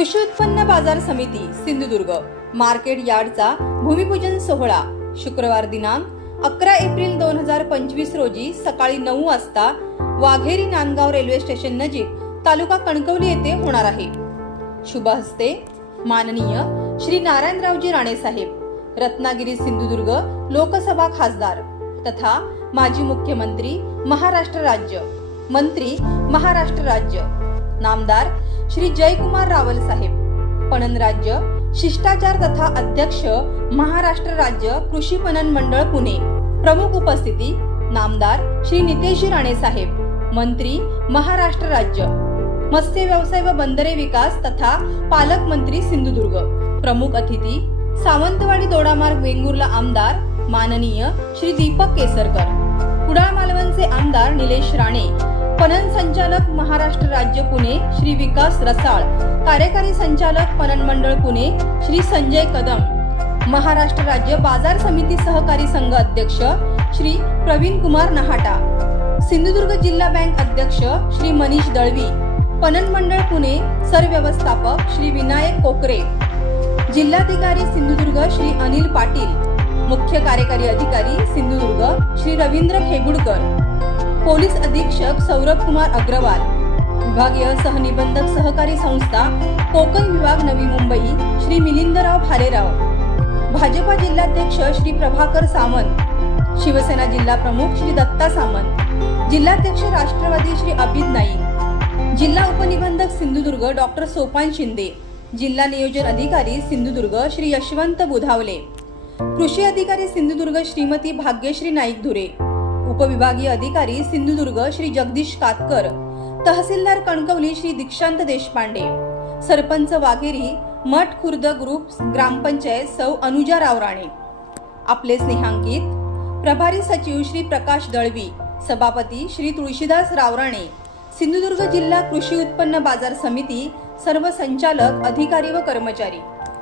कृषी उत्पन्न बाजार समिती सिंधुदुर्ग. मार्केट यार्डचा भूमिपूजन सोहळा शुक्रवार दिनांक अकरा एप्रिल दोन हजार पंचवीस रोजी सकाळी नऊ वाजता वाघेरी नांदगाव रेल्वे स्टेशन नजीक तालुका कणकवली येथे होणार आहे. शुभ हस्ते माननीय श्री नारायणरावजी राणे साहेब रत्नागिरी सिंधुदुर्ग लोकसभा खासदार तथा माजी मुख्यमंत्री महाराष्ट्र राज्य मंत्री महाराष्ट्र राज्य. नामदार श्री जयकुमार रावल साहेब. पणन राज्य शिष्टाचार तथा अध्यक्ष महाराष्ट्र राज्य कृषी पणन मंडळ पुणे. प्रमुख उपस्थिती नामदार श्री नितेश राणे साहेब मंत्री महाराष्ट्र राज्य. मत्स्य व्यवसाय व बंदरे विकास तथा पालकमंत्री सिंधुदुर्ग. प्रमुख अतिथी सावंतवाडी दोडामार्ग वेंगुर्ला आमदार माननीय श्री दीपक केसरकर. कुडाळ मालवणचे आमदार निलेश राणे. पणन संचालक महाराष्ट्र राज्य पुणे श्री विकास रसाळ कार्यकारी संचालक पणन मंडळ पुणे श्री संजय कदम महाराष्ट्र राज्य बाजार समिती सहकारी संघ अध्यक्ष श्री प्रवीण कुमार नहाटा सिंधुदुर्ग जिल्हा बँक अध्यक्ष श्री मनीष दळवी पणन मंडळ पुणे सरव्यवस्थापक श्री विनायक कोकरे जिल्हाधिकारी सिंधुदुर्ग श्री अनिल पाटील मुख्य कार्यकारी अधिकारी सिंधुदुर्ग श्री रवींद्र खेगुडकर पोलीस अधीक्षक सौरभ कुमार अग्रवाल विभागीय सहनिबंधक सहकारी संस्था कोकण विभाग नवी मुंबई श्री मिलिंदराव भालेराव भाजपा जिल्हाध्यक्ष श्री प्रभाकर सामंत शिवसेना जिल्हा प्रमुख श्री दत्ता सामंत जिल्हाध्यक्ष राष्ट्रवादी श्री अभित नाईक जिल्हा उपनिबंधक सिंधुदुर्ग डॉक्टर सोपान शिंदे जिल्हा नियोजन अधिकारी सिंधुदुर्ग श्री यशवंत बुधावले कृषी अधिकारी सिंधुदुर्ग श्रीमती भाग्यश्री नाईक धुरे उपविभागीय अधिकारी सिंधुदुर्ग श्री जगदीश कातकर तहसीलदार कणकवली श्री दीक्षांत देशपांडे सरपंच वाघेरी मठ खुर्द ग्रुप ग्रामपंचायत सौ अनुजा रावराणे. आपले स्नेहांकित प्रभारी सचिव श्री प्रकाश दळवी सभापती श्री तुळशीदास रावराणे सिंधुदुर्ग जिल्हा कृषी उत्पन्न बाजार समिती सर्व संचालक अधिकारी व कर्मचारी.